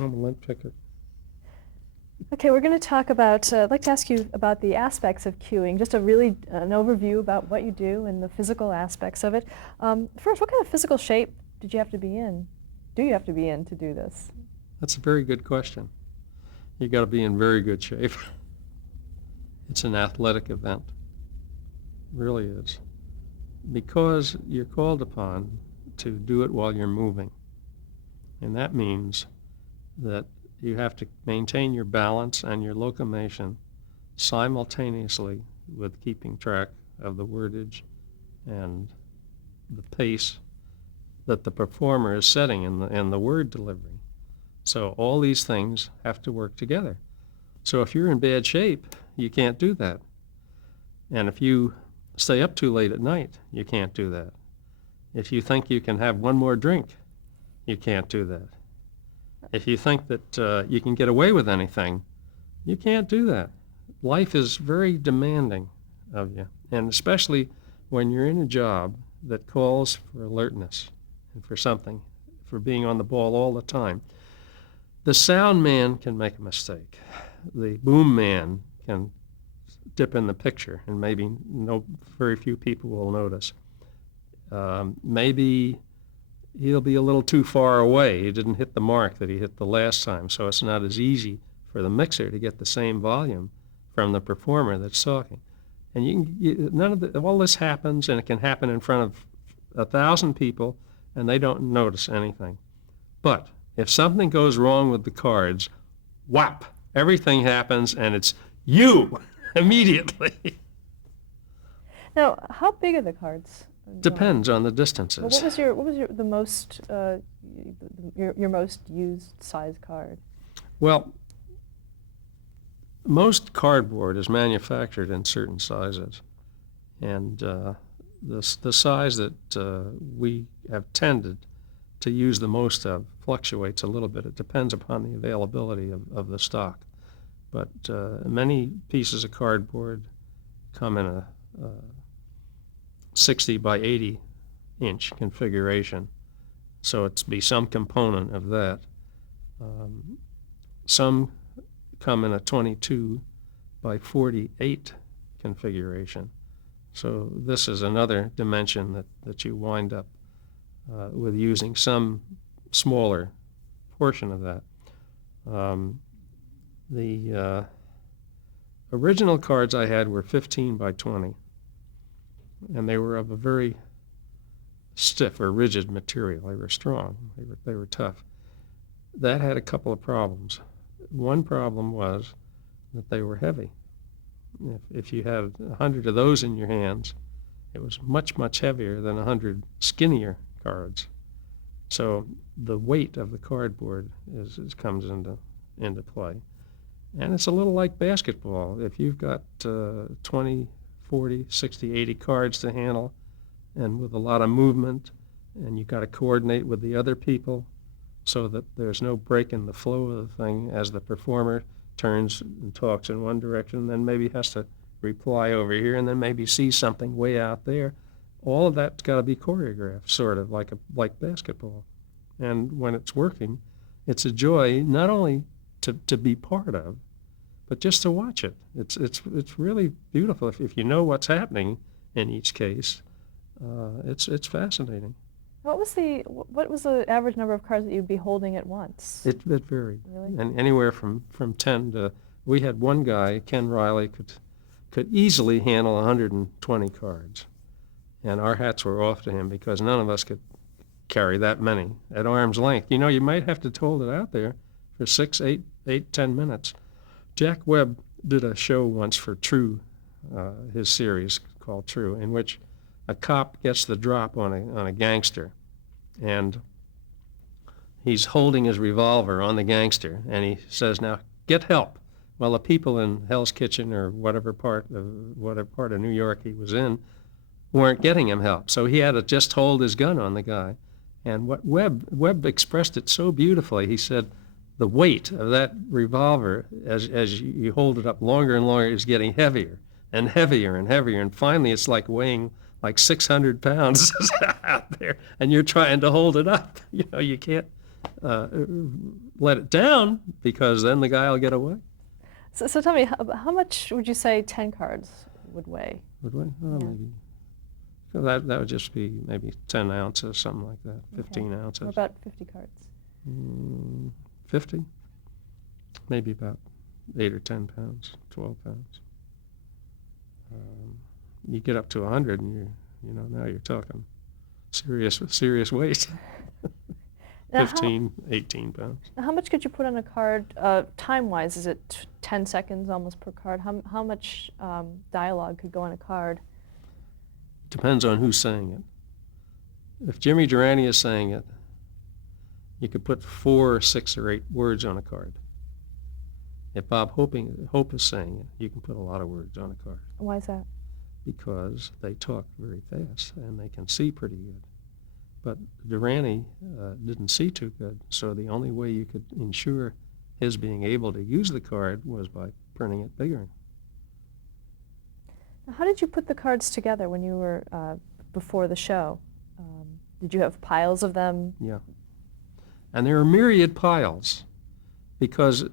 I'm a lint picker. Okay, we're going to talk about, I'd like to ask you about the aspects of cueing, just an overview about what you do and the physical aspects of it. First, what kind of physical shape did you have to be in? Do you have to be in to do this? That's a very good question. You got to be in very good shape. It's an athletic event. It really is. Because you're called upon to do it while you're moving. And that means that you have to maintain your balance and your locomotion simultaneously with keeping track of the wordage and the pace that the performer is setting in the word delivery. So all these things have to work together. So if you're in bad shape, you can't do that. And if you stay up too late at night, you can't do that. If you think you can have one more drink, you can't do that. If you think that you can get away with anything, you can't do that. Life is very demanding of you, and especially when you're in a job that calls for alertness and for something, for being on the ball all the time. The sound man can make a mistake. The boom man can dip in the picture, and maybe very few people will notice. Maybe he'll be a little too far away. He didn't hit the mark that he hit the last time, so it's not as easy for the mixer to get the same volume from the performer that's talking. And all this happens, and it can happen in front of 1,000 people, and they don't notice anything. But if something goes wrong with the cards, whap, everything happens, and it's you immediately. Now, how big are the cards? Depends on the Well, distances. what was the most your most used size card? Well, most cardboard is manufactured in certain sizes, and the size that we have tended to use the most of fluctuates a little bit. It depends upon the availability of the stock. But many pieces of cardboard come in a 60 by 80 inch configuration, so it's be some component of that. Some come in a 22 by 48 configuration, so this is another dimension that you wind up with using some smaller portion of that. The original cards I had were 15 by 20, and they were of a very stiff or rigid material. They were strong. They were tough. That had a couple of problems. One problem was that they were heavy. If you had 100 of those in your hands, it was much, much heavier than 100 skinnier cards. So the weight of the cardboard comes into play. And it's a little like basketball. If you've got 20, 40, 60, 80 cards to handle, and with a lot of movement, and you've got to coordinate with the other people so that there's no break in the flow of the thing as the performer turns and talks in one direction, then maybe has to reply over here, and then maybe sees something way out there. All of that's got to be choreographed, sort of like basketball. And when it's working, it's a joy not only to be part of, but just to watch it. It's really beautiful if you know what's happening in each case. It's fascinating. What was the average number of cards that you'd be holding at once? It varied. Really? And anywhere from 10 to, we had one guy, Ken Riley, could easily handle 120 cards. And our hats were off to him because none of us could carry that many at arm's length. You might have to hold it out there for 6, 8, 10 minutes. Jack Webb did a show once for True, his series called True, in which a cop gets the drop on a gangster, and he's holding his revolver on the gangster, and he says, "Now get help." Well, the people in Hell's Kitchen or whatever part of New York he was in weren't getting him help, so he had to just hold his gun on the guy. And what Webb expressed it so beautifully. He said, the weight of that revolver, as you hold it up longer and longer, is getting heavier and heavier and heavier, and finally it's like weighing like 600 pounds out there, and you're trying to hold it up. You can't let it down, because then the guy will get away. So tell me, how much would you say 10 cards would weigh? Would we? Oh, Yeah. maybe. So that would just be maybe 10 ounces, something like that, 15 Okay. ounces. Or about 50 cards? 50? Maybe about 8 or 10 pounds, 12 pounds. You get up to 100 and now you're talking serious weight. Now, 15, 18 pounds. how much could you put on a card, time-wise? Is it 10 seconds almost per card? How much dialogue could go on a card? Depends on who's saying it. If Jimmy Durante is saying it, you could put 4 or 6 or 8 words on a card. If Bob Hope is saying it, you can put a lot of words on a card. Why is that? Because they talk very fast and they can see pretty good. But Durante didn't see too good, so the only way you could ensure his being able to use the card was by printing it bigger. Now, how did you put the cards together when you were before the show? Did you have piles of them? Yeah. And there are myriad piles, because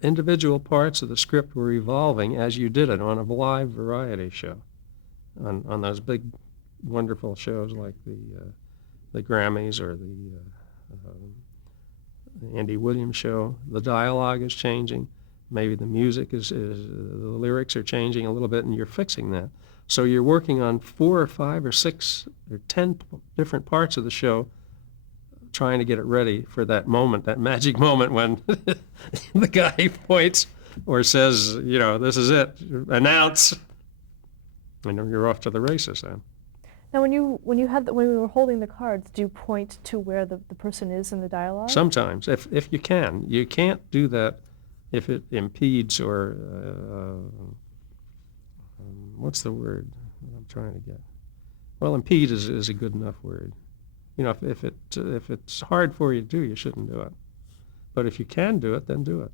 individual parts of the script were evolving as you did it on a live variety show, on those big, wonderful shows like the Grammys or the Andy Williams show. The dialogue is changing. Maybe the music the lyrics are changing a little bit, and you're fixing that. So you're working on 4 or 5 or 6 or 10 different parts of the show, trying to get it ready for that moment, that magic moment when the guy points or says, this is it, announce, and you're off to the races then. Now, when we were holding the cards, do you point to where the person is in the dialogue? Sometimes, if you can. You can't do that if it impedes or, what's the word I'm trying to get? Well, impede is a good enough word. If it's hard for you to do, you shouldn't do it. But if you can do it, then do it.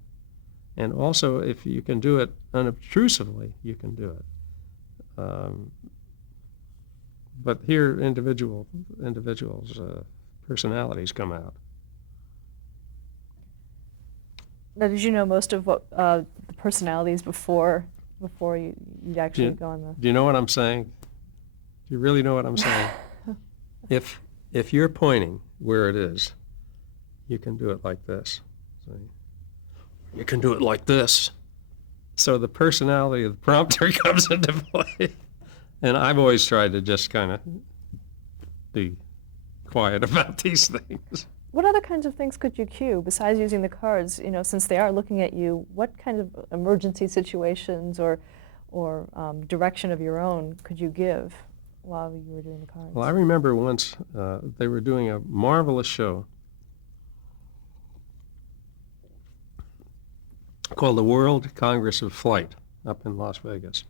And also, if you can do it unobtrusively, you can do it. But here, individuals' personalities come out. Now, did you know most of what the personalities before you'd actually go on the... Do you know what I'm saying? Do you really know what I'm saying? If you're pointing where it is, you can do it like this. See? You can do it like this. So the personality of the prompter comes into play. And I've always tried to just kind of be quiet about these things. What other kinds of things could you cue besides using the cards? Since they are looking at you, what kind of emergency situations or direction of your own could you give while you were doing the cards? Well, I remember once they were doing a marvelous show called the World Congress of Flight up in Las Vegas.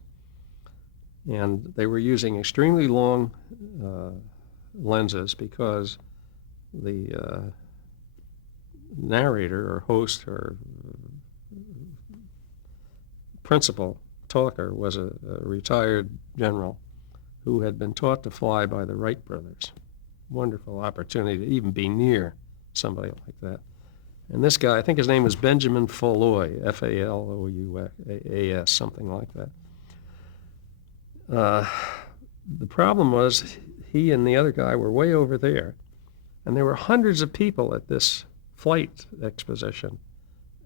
And they were using extremely long lenses because the narrator or host or principal talker was a retired general who had been taught to fly by the Wright brothers. Wonderful opportunity to even be near somebody like that. And this guy, I think his name was Benjamin Falloy, F-A-L-O-U-A-S, something like that. The problem was he and the other guy were way over there, and there were hundreds of people at this flight exposition,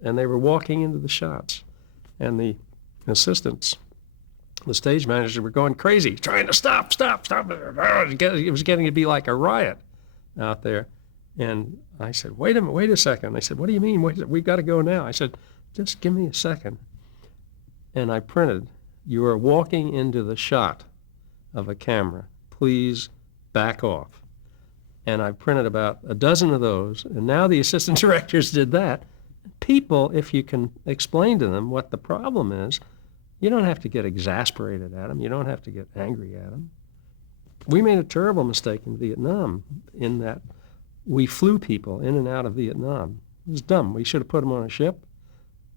and they were walking into the shots, and the assistants, the stage managers, were going crazy, trying to stop. It was getting to be like a riot out there. And I said, wait a second. They said, what do you mean? We got to go now. I said, just give me a second. And I printed, you are walking into the shot of a camera. Please back off. And I printed about a dozen of those, and now the assistant directors did that. People, if you can explain to them what the problem is, you don't have to get exasperated at them. You don't have to get angry at them. We made a terrible mistake in Vietnam in that we flew people in and out of Vietnam. It was dumb. We should have put them on a ship,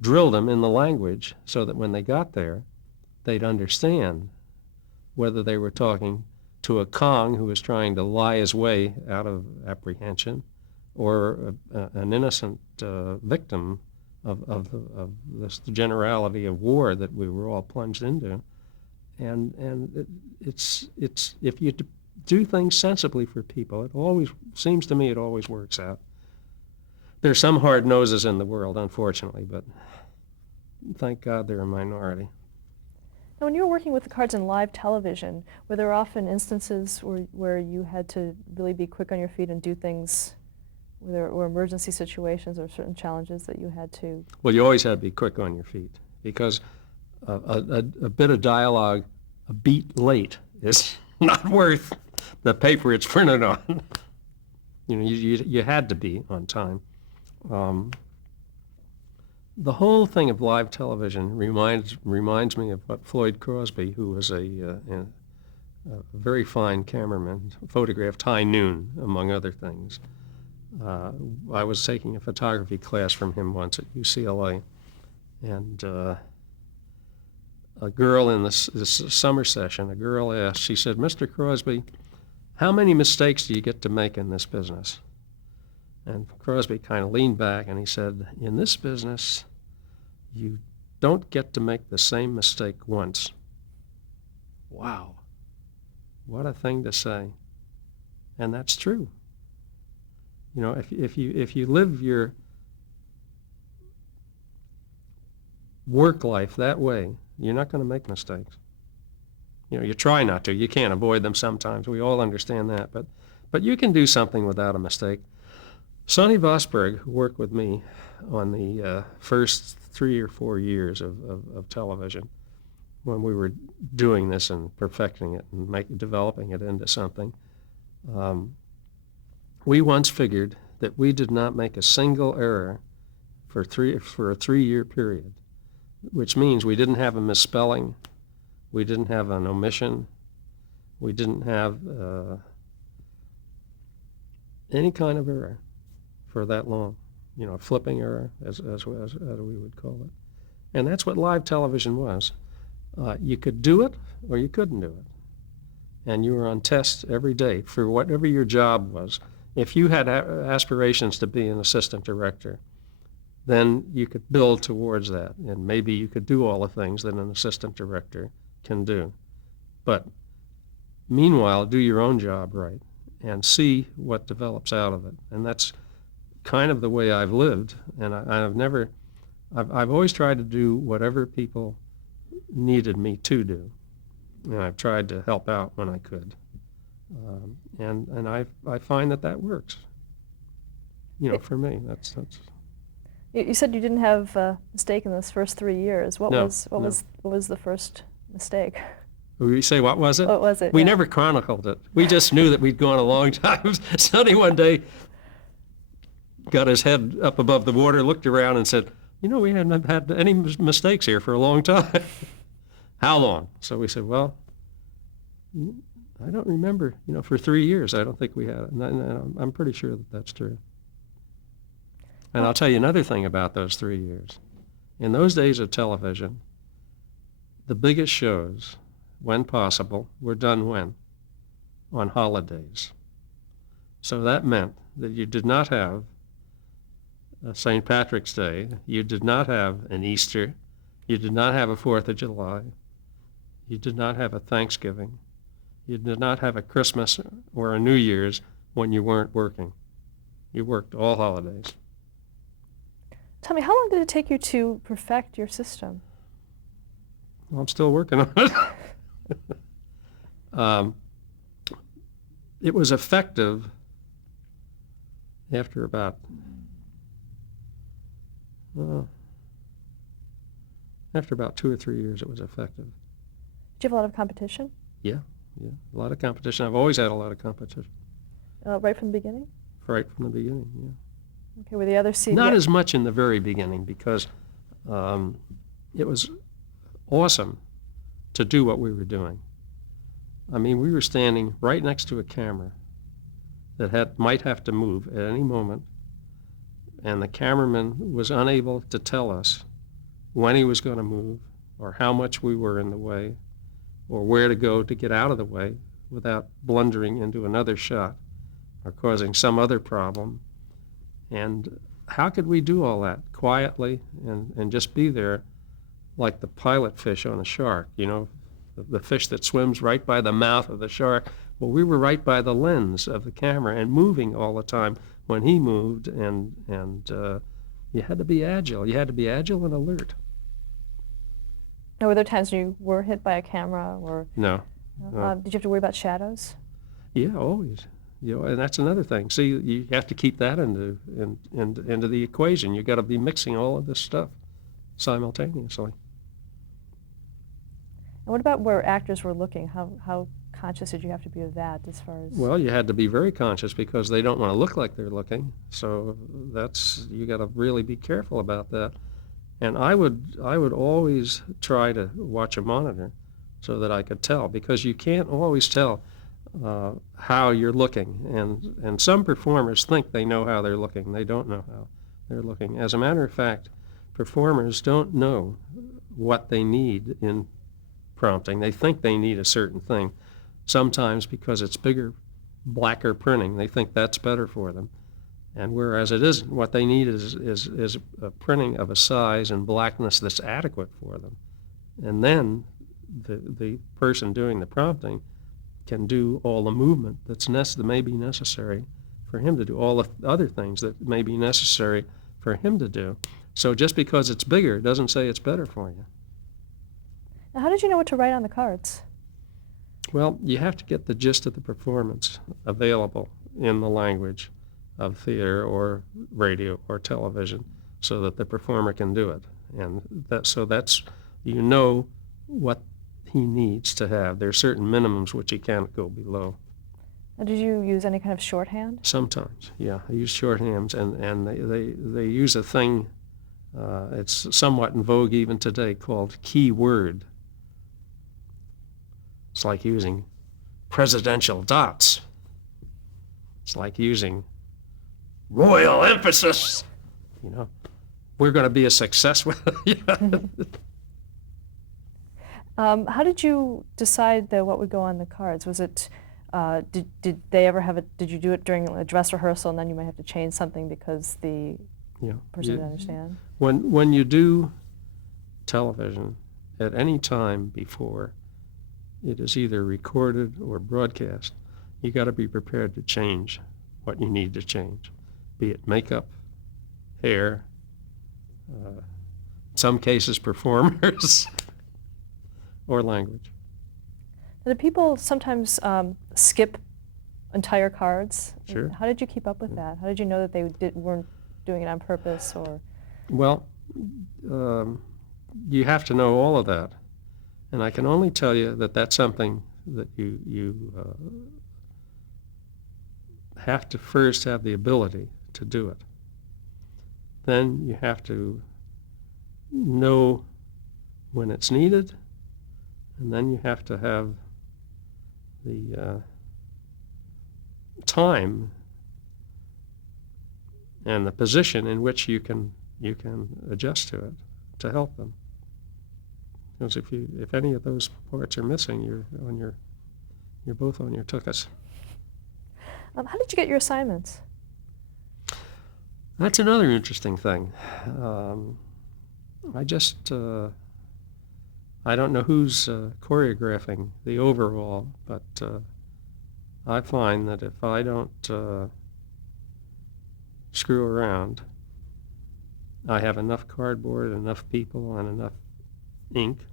drilled them in the language so that when they got there, they'd understand whether they were talking to a Kong who was trying to lie his way out of apprehension, or an innocent victim of this generality of war that we were all plunged into. And it's if you do things sensibly for people, it always seems to me it always works out. There's some hard noses in the world, unfortunately, but thank God they're a minority. Now, when you were working with the cards in live television, were there often instances where you had to really be quick on your feet and do things, where there were emergency situations or certain challenges that you had to? Well, you always had to be quick on your feet, because a bit of dialogue a beat late is not worth the paper it's printed on. You had to be on time. The whole thing of live television reminds me of what Floyd Crosby, who was a very fine cameraman, photographed High Noon, among other things. I was taking a photography class from him once at UCLA, and a girl in this summer session, a girl asked, she said, "Mr. Crosby, how many mistakes do you get to make in this business?" And Crosby kind of leaned back and he said, "In this business, you don't get to make the same mistake once." Wow. What a thing to say. And that's true. If you live your work life that way, you're not going to make mistakes. You try not to. You can't avoid them sometimes. We all understand that. But you can do something without a mistake. Sonny Vosberg, who worked with me on the first 3 or 4 years of television, when we were doing this and perfecting it and developing it into something, we once figured that we did not make a single error for a 3-year period, which means we didn't have a misspelling, we didn't have an omission, we didn't have any kind of error for that long, a flipping error, as we would call it. And that's what live television was. You could do it or you couldn't do it. And you were on test every day for whatever your job was. If you had aspirations to be an assistant director, then you could build towards that, and maybe you could do all the things that an assistant director can do. But meanwhile, do your own job right and see what develops out of it. And that's kind of the way I've lived, and I've always tried to do whatever people needed me to do, and I've tried to help out when I could. And I find that works. For me, that's. You said you didn't have a mistake in those first 3 years. What No, was the first mistake? We say, what was it? What was it? We yeah. never chronicled it. We just knew that we'd gone a long time. Sonny one day got his head up above the water, looked around and said, "We haven't had any mistakes here for a long time." How long? So we said, well, I don't remember. For 3 years, I don't think we had it. And I'm pretty sure that that's true. And I'll tell you another thing about those 3 years. In those days of television, the biggest shows, when possible, were done when? On holidays. So that meant that you did not have St. Patrick's Day, you did not have an Easter, you did not have a 4th of July, you did not have a Thanksgiving, you did not have a Christmas or a New Year's when you weren't working. You worked all holidays. Tell me, how long did it take you to perfect your system? Well, I'm still working on it. It was effective after about 2 or 3 years. It was effective. Did you have a lot of competition? Yeah, a lot of competition. I've always had a lot of competition. Right from the beginning? Right from the beginning, yeah. Okay, were the other Not as much in the very beginning, because it was awesome to do what we were doing. I mean, we were standing right next to a camera that might have to move at any moment, and the cameraman was unable to tell us when he was going to move or how much we were in the way or where to go to get out of the way without blundering into another shot or causing some other problem And how could we do all that quietly and just be there like the pilot fish on a shark, the fish that swims right by the mouth of the shark? Well, we were right by the lens of the camera and moving all the time when he moved, and you had to be agile. You had to be agile and alert. Now, were there times when you were hit by a camera, or No. did you have to worry about shadows? Yeah, always. And that's another thing. See, you have to keep that into the equation. You got to be mixing all of this stuff simultaneously. And what about where actors were looking? How conscious did you have to be of that as far as? Well, you had to be very conscious because they don't want to look like they're looking. So you got to really be careful about that. And I would always try to watch a monitor so that I could tell, because you can't always tell how you're looking. And some performers think they know how they're looking. They don't know how they're looking. As a matter of fact, performers don't know what they need in prompting. They think they need a certain thing. Sometimes because it's bigger, blacker printing, they think that's better for them. And whereas it isn't, what they need is a printing of a size and blackness that's adequate for them. And then the person doing the prompting can do all the movement that may be necessary for him to do, all the other things that may be necessary for him to do. So just because it's bigger doesn't say it's better for you. Now, how did you know what to write on the cards? Well, you have to get the gist of the performance available in the language of theater or radio or television so that the performer can do it. And that's what he needs to have. There are certain minimums which he can't go below. Now, did you use any kind of shorthand? Sometimes, yeah. I use shorthands, and they use a thing, it's somewhat in vogue even today, called keyword. It's like using presidential dots. It's like using royal emphasis. We're going to be a success with it. How did you decide what would go on the cards? Was it, did they ever did you do it during a dress rehearsal and then you might have to change something because the person didn't understand? When you do television at any time before it is either recorded or broadcast, you got to be prepared to change what you need to change, be it makeup, hair, in some cases performers, or language. Do people sometimes skip entire cards? Sure. How did you keep up with that? How did you know that they weren't doing it on purpose, or? Well, you have to know all of that. And I can only tell you that that's something that you have to first have the ability to do it. Then you have to know when it's needed, and then you have to have the time and the position in which you can adjust to it to help them. Because if any of those parts are missing, you're both on your tuchus. How did you get your assignments? That's another interesting thing. I don't know who's choreographing the overall, but I find that if I don't screw around, I have enough cardboard, enough people, and enough ink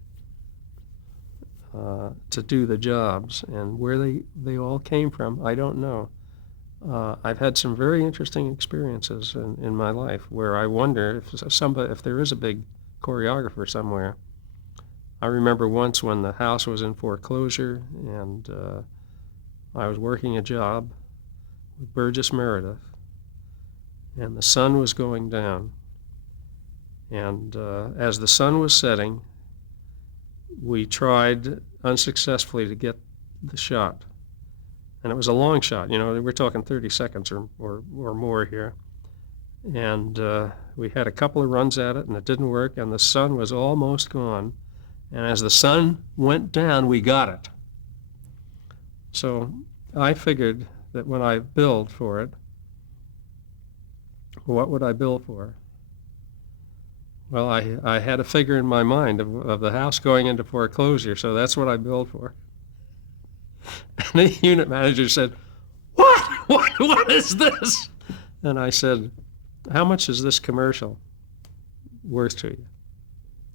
to do the jobs. And where they all came from, I don't know. I've had some very interesting experiences in my life where I wonder if there is a big choreographer somewhere. I remember once when the house was in foreclosure and I was working a job with Burgess Meredith, and the sun was going down. And as the sun was setting, we tried unsuccessfully to get the shot. And it was a long shot, we're talking 30 seconds or more here. And we had a couple of runs at it, and it didn't work, and the sun was almost gone. And as the sun went down, we got it. So I figured that when I billed for it, what would I bill for? Well, I had a figure in my mind of the house going into foreclosure, so that's what I billed for. And the unit manager said, "What? What is this?" And I said, "How much is this commercial worth to you?"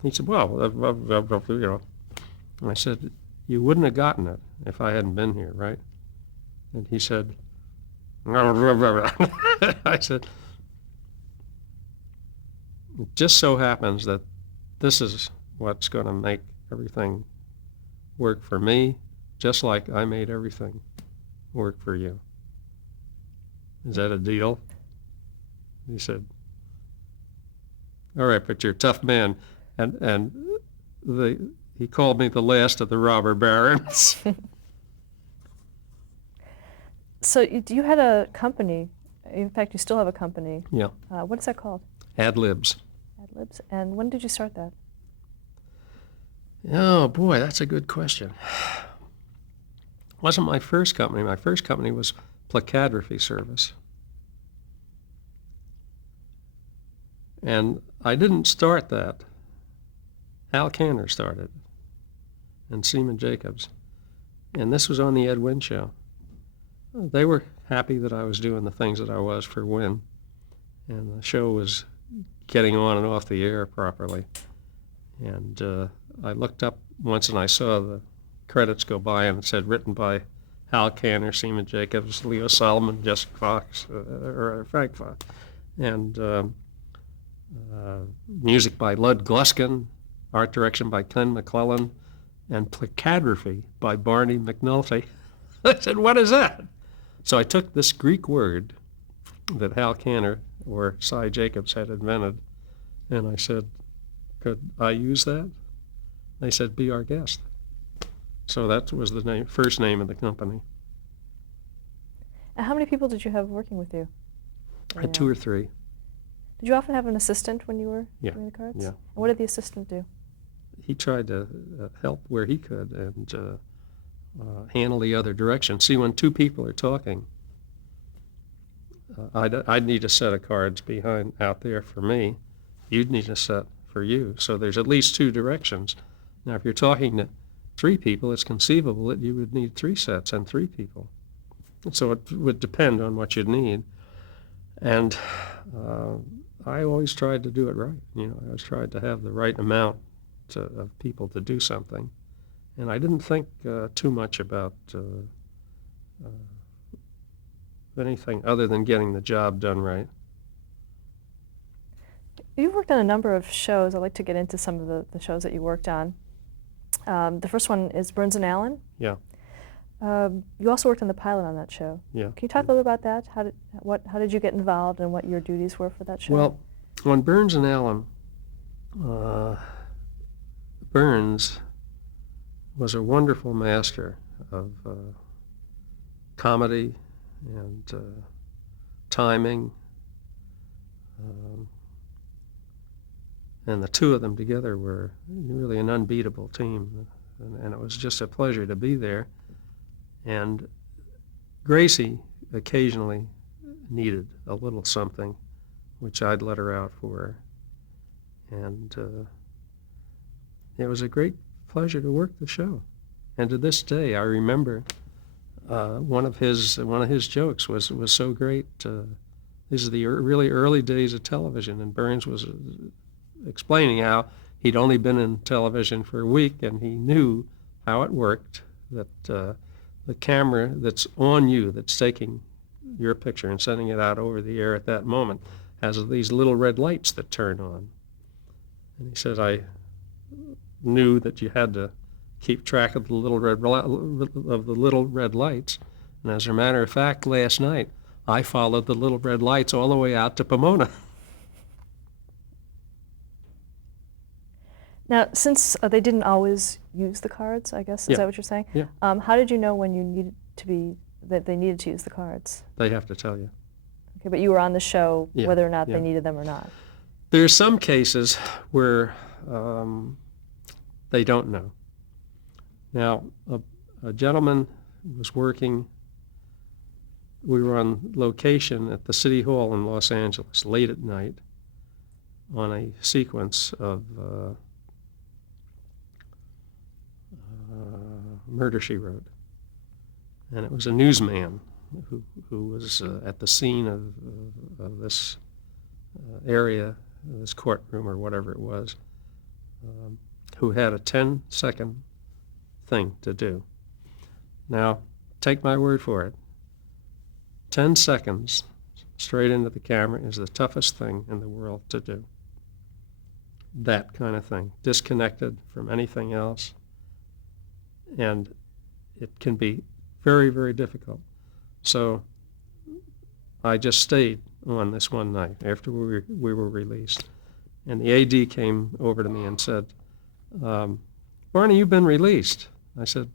He said, "Well, you know." And I said, "You wouldn't have gotten it if I hadn't been here, right?" And he said, I said, "It just so happens that this is what's going to make everything work for me, just like I made everything work for you. Is that a deal?" He said, "All right, but you're a tough man." And he called me the last of the robber barons. So you had a company. In fact, you still have a company. Yeah. What is that called? Ad Libs. Ad Libs. And when did you start that? Oh, boy, that's a good question. It wasn't my first company. My first company was Placadography Service. And I didn't start that. Hal Canner started, and Seaman Jacobs. And this was on the Ed Wynn Show. They were happy that I was doing the things that I was for Wynn, and the show was getting on and off the air properly. And I looked up once and I saw the credits go by, and it said written by Hal Canner, Seaman Jacobs, Leo Solomon, Jessica Fox, or Frank Fox, and music by Lud Gluskin, art direction by Ken McClellan, and placadography by Barney McNulty. I said, "What is that?" So I took this Greek word that Hal Canner or Cy Jacobs had invented, and I said, "Could I use that?" They said, "Be our guest." So that was the first name of the company. And how many people did you have working with you? I had 2 or 3. Did you often have an assistant when you were Yeah. doing the cards? Yeah. And what did the assistant do? He tried to help where he could and handle the other direction. See, when 2 people are talking, I'd need a set of cards out there for me. You'd need a set for you. So there's at least 2 directions. Now, if you're talking to 3 people, it's conceivable that you would need 3 sets and 3 people. So it would depend on what you'd need. And I always tried to do it right. I always tried to have the right amount of people to do something. And I didn't think too much about anything other than getting the job done right. You've worked on a number of shows. I'd like to get into some of the shows that you worked on. The first one is Burns and Allen. Yeah. You also worked on the pilot on that show. Yeah. Can you talk a little about that? How did you get involved and what your duties were for that show? Well, on Burns and Allen, Burns was a wonderful master of comedy and timing, and the 2 of them together were really an unbeatable team, and it was just a pleasure to be there. And Gracie occasionally needed a little something, which I'd let her out for, and it was a great pleasure to work the show. And to this day, I remember one of his jokes was so great. These are the really early days of television, and Burns was explaining how he'd only been in television for a week, and he knew how it worked, that the camera that's on you, that's taking your picture and sending it out over the air at that moment, has these little red lights that turn on. And he said, "I knew that you had to keep track of the little red lights. And as a matter of fact, last night, I followed the little red lights all the way out to Pomona." Now, since they didn't always use the cards, I guess, is that what you're saying? Yeah. How did you know when that they needed to use the cards? They have to tell you. Okay, but you were on the show Yeah, whether or not yeah. they needed them or not. There are some cases where they don't know. Now, a gentleman was working we were on location at the City Hall in Los Angeles late at night on a sequence of Murder, She Wrote. And it was a newsman who was at the scene of this area, this courtroom or whatever it was, who had a 10-second thing to do. Now, take my word for it. 10 seconds straight into the camera is the toughest thing in the world to do. That kind of thing, disconnected from anything else. And it can be very, very difficult. So I just stayed on this one night after we were released. And the AD came over to me and said, Barney, you've been released. I said,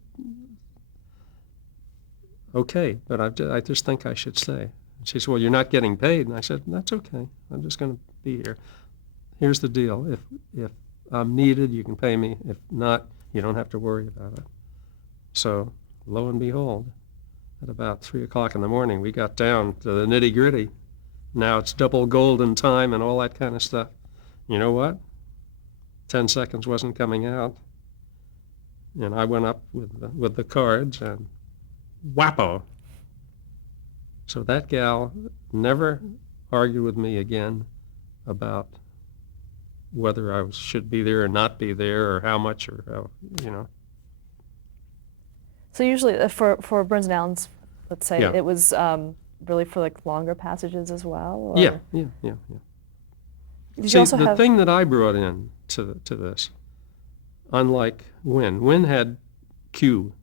okay, but I just think I should stay. She said, well, you're not getting paid. And I said, that's okay. I'm just going to be here. Here's the deal. If I'm needed, you can pay me. If not, you don't have to worry about it. So lo and behold, at about 3 o'clock in the morning, we got down to the nitty-gritty. Now it's double golden time and all that kind of stuff. You know what? 10 seconds wasn't coming out. And I went up with the cards and whappo. So that gal never argued with me again about whether I should be there or not be there or how much or how, you know. So usually for Burns and Allen's, let's say, Yeah. it was really for like longer passages as well? Or Yeah. Did See, you also the have... thing that I brought in to this, unlike Wynn had cue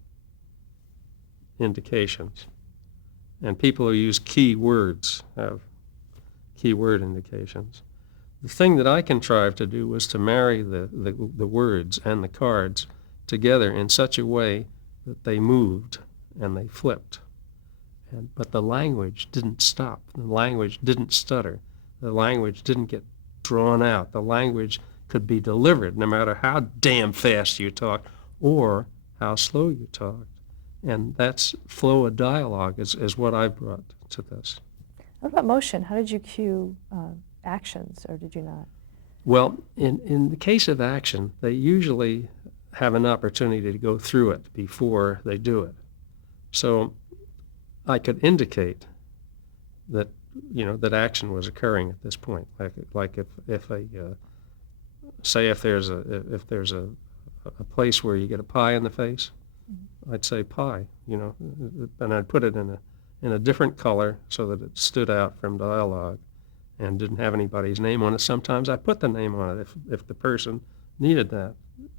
indications, and people who use key words have keyword indications. The thing that I contrived to do was to marry the words and the cards together in such a way that they moved and they flipped. But the language didn't stop. The language didn't stutter. The language didn't get drawn out. The language could be delivered no matter how damn fast you talked or how slow you talked. And that's flow of dialogue is what I brought to this. What about motion? How did you cue actions, or did you not? Well, in the case of action, they usually have an opportunity to go through it before they do it. So I could indicate that, that action was occurring at this point. Like if there's a place where you get a pie in the face, I'd say pie, and I'd put it in a different color so that it stood out from dialogue and didn't have anybody's name on it. Sometimes I put the name on it if the person needed that.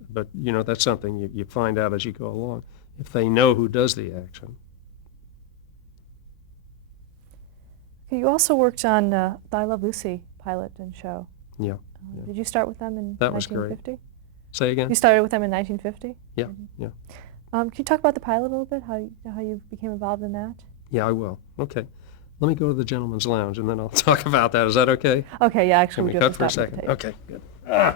But, that's something you find out as you go along, if they know who does the action. You also worked on the I Love Lucy pilot and show. Yeah. Did you start with them in That was 1950? great. Say again? You started with them in 1950? Yeah, Mm-hmm. yeah. Can you talk about the pilot a little bit, how you became involved in that? Yeah, I will. Okay. Let me go to the gentleman's lounge, and then I'll talk about that. Is that okay? Okay, yeah, actually Can we we do have cut to for a stop the second? tape. Okay, good.